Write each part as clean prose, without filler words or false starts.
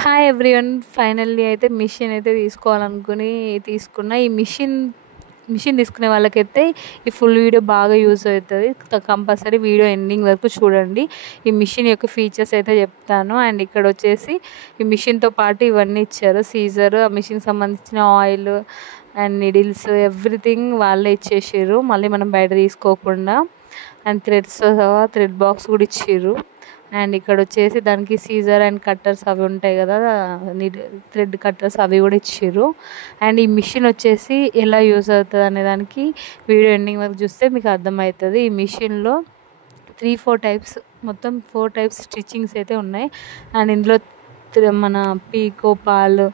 Hi everyone, finally అయితే machine అయితే తీసుకోవాలనుకుని తీసుకున్న. ఈ మిషన్ తీసుకునే వాళ్ళకైతే ఈ ఫుల్ వీడియో బాగా యూజ్ అవుతుంది. కంపల్సరీ వీడియో ఎండింగ్ వరకు చూడండి. ఈ మిషన్ యొక్క ఫీచర్స్ అయితే చెప్తాను. అండ్ ఇక్కడ వచ్చేసి ఈ మిషన్తో పాటు ఇవన్నీ ఇచ్చారు. సీజర్, ఆ మిషన్కి సంబంధించిన ఆయిల్ అండ్ నీడిల్స్, ఎవ్రీథింగ్ వాళ్ళే ఇచ్చేసారు, మళ్ళీ మనం బయట తీసుకోకుండా. అండ్ థ్రెడ్ బాక్స్ కూడా ఇచ్చారు. అండ్ ఇక్కడ వచ్చేసి దానికి సీజర్ అండ్ కట్టర్స్ అవి ఉంటాయి కదా, థ్రెడ్ కట్టర్స్ అవి కూడా ఇచ్చారు. అండ్ ఈ మిషన్ వచ్చేసి ఎలా యూజ్ అవుతుంది అనే దానికి వీడియో ఎండింగ్ వరకు చూస్తే మీకు అర్థమవుతుంది. ఈ మిషన్లో 3-4 టైప్స్, మొత్తం 4 టైప్స్ స్టిచ్చింగ్స్ అయితే ఉన్నాయి. అండ్ ఇందులో మన పీకో పాలు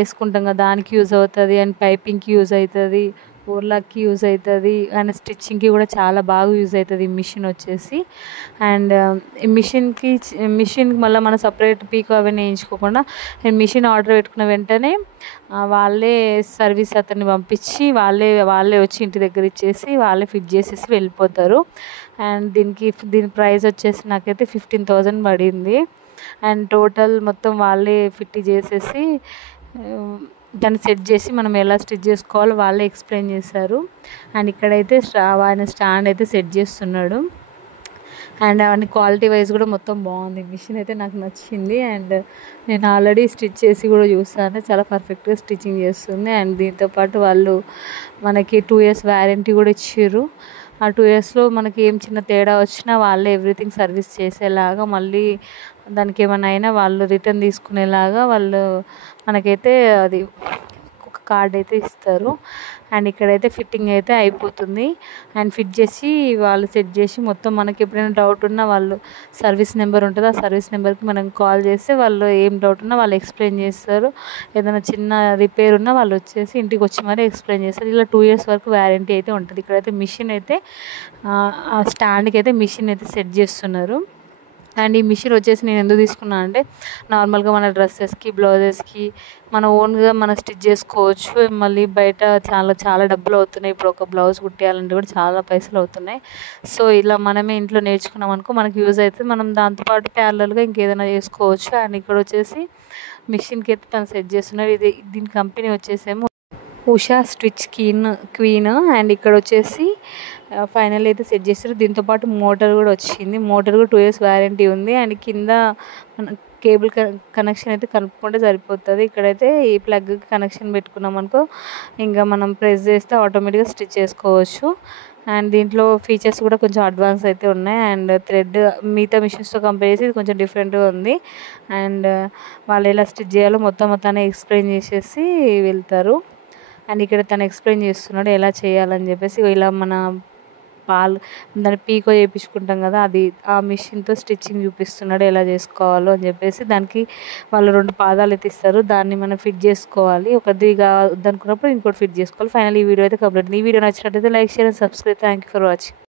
వేసుకుంటాం కదా, దానికి యూజ్ అవుతుంది. అండ్ పైపింగ్కి యూజ్ అవుతుంది, ఓర్లాక్కి యూజ్ అవుతుంది. అండ్ స్టిచ్చింగ్కి కూడా చాలా బాగా యూజ్ అవుతుంది ఈ మిషన్ వచ్చేసి. అండ్ ఈ మిషన్కి మళ్ళీ మనం సపరేట్ పీకో అవన్నీ వేయించుకోకుండా మిషన్ ఆర్డర్ పెట్టుకున్న వెంటనే వాళ్ళే సర్వీస్ అతన్ని పంపించి వాళ్ళే వచ్చి ఇంటి దగ్గర ఇచ్చేసి వాళ్ళే ఫిట్ చేసేసి వెళ్ళిపోతారు. అండ్ దీని ప్రైస్ వచ్చేసి నాకైతే 15,000 పడింది. అండ్ టోటల్ మొత్తం వాళ్ళే ఫిట్ చేసేసి దాన్ని సెట్ చేసి మనం ఎలా స్టిచ్ చేసుకోవాలో వాళ్ళే ఎక్స్ప్లెయిన్ చేశారు. అండ్ ఇక్కడైతే ఆయన స్టాండ్ అయితే సెట్ చేస్తున్నాడు. అండ్ అవన్నీ క్వాలిటీ వైజ్ కూడా మొత్తం బాగుంది. మిషన్ అయితే నాకు నచ్చింది. అండ్ నేను ఆల్రెడీ స్టిచ్ చేసి కూడా చూసాను, చాలా పర్ఫెక్ట్గా స్టిచ్చింగ్ చేస్తుంది. అండ్ దీంతోపాటు వాళ్ళు మనకి 2 years వ్యారంటీ కూడా ఇచ్చారు. ఆ 2 yearsలో మనకి ఏం చిన్న తేడా వచ్చినా వాళ్ళే ఎవ్రీథింగ్ సర్వీస్ చేసేలాగా, మళ్ళీ దానికి ఏమైనా అయినా వాళ్ళు రిటర్న్ తీసుకునేలాగా వాళ్ళు మనకైతే అది ఒక కార్డ్ అయితే ఇస్తారు. అండ్ ఇక్కడైతే ఫిట్టింగ్ అయితే అయిపోతుంది. అండ్ ఫిట్ చేసి వాళ్ళు సెట్ చేసి మొత్తం మనకి ఎప్పుడైనా డౌట్ ఉన్నా వాళ్ళు సర్వీస్ నెంబర్ ఉంటుంది, ఆ సర్వీస్ నెంబర్కి మనం కాల్ చేస్తే వాళ్ళు ఏం డౌట్ ఉన్నా వాళ్ళు ఎక్స్ప్లెయిన్ చేస్తారు. ఏదైనా చిన్న రిపేర్ ఉన్నా వాళ్ళు వచ్చేసి ఇంటికి వచ్చి మరీ ఎక్స్ప్లెయిన్ చేస్తారు. ఇలా 2 years వరకు వ్యారంటీ అయితే ఉంటుంది. ఇక్కడైతే మిషన్ అయితే ఆ స్టాండ్కి అయితే మిషన్ అయితే సెట్ చేస్తున్నారు. అండ్ ఈ మిషన్ వచ్చేసి నేను ఎందుకు తీసుకున్నాను అంటే, నార్మల్గా మన డ్రెస్సెస్కి, బ్లౌజెస్కి మన ఓన్గా మనం స్టిచ్ చేసుకోవచ్చు. మళ్ళీ బయట చాలా డబ్బులు అవుతున్నాయి. ఇప్పుడు ఒక బ్లౌజ్ కుట్టేయాలంటే కూడా చాలా పైసలు అవుతున్నాయి. సో ఇలా మనమే ఇంట్లో నేర్చుకున్నాం అనుకో మనకి యూజ్ అవుతుంది. మనం దాంతోపాటు ప్యారలల్గా ఇంకేదైనా చేసుకోవచ్చు. అండ్ ఇక్కడ వచ్చేసి మిషన్కి అయితే తను సెట్ చేస్తున్నారు. దీని కంపెనీ వచ్చేసేమో ఉషా స్టిచ్ క్వీన్. అండ్ ఇక్కడ వచ్చేసి ఫైనల్ అయితే సెట్ చేస్తారు. దీంతోపాటు మోటార్ కూడా వచ్చింది. మోటార్ కూడా 2 years వ్యారంటీ ఉంది. అండ్ కింద మన కేబుల్ కనెక్షన్ అయితే కలుపుకుంటే సరిపోతుంది. ఇక్కడైతే ఈ ప్లగ్కి కనెక్షన్ పెట్టుకున్నాం అనుకో ఇంకా మనం ప్రెస్ చేస్తే ఆటోమేటిక్గా స్టిచ్ చేసుకోవచ్చు. అండ్ దీంట్లో ఫీచర్స్ కూడా కొంచెం అడ్వాన్స్ అయితే ఉన్నాయి. అండ్ థ్రెడ్ మిగతా మిషన్స్తో కంపేర్ చేసి ఇది కొంచెం డిఫరెంట్గా ఉంది. అండ్ వాళ్ళు ఎలా స్టిచ్ చేయాలో మొత్తాన్ని ఎక్స్ప్లెయిన్ చేసేసి వెళ్తారు. అండ్ ఇక్కడ తను ఎక్స్ప్లెయిన్ చేస్తున్నాడు ఎలా చేయాలని చెప్పేసి. ఇలా మన దాన్ని పీకో చేయించుకుంటాం కదా, అది ఆ మిషన్తో స్టిచ్చింగ్ చూపిస్తున్నాడు ఎలా చేసుకోవాలో అని చెప్పేసి. దానికి వాళ్ళు 2 పాదాలు అయితే ఇస్తారు, దాన్ని మనం ఫిట్ చేసుకోవాలి. ఒకటి వద్దనుకున్నప్పుడు ఇంకోటి ఫిట్ చేసుకోవాలి. ఫైనల్ ఈ వీడియో అయితే కంప్లీట్. ఈ వీడియో నచ్చినట్టయితే like, share and subscribe. Thank you for watching.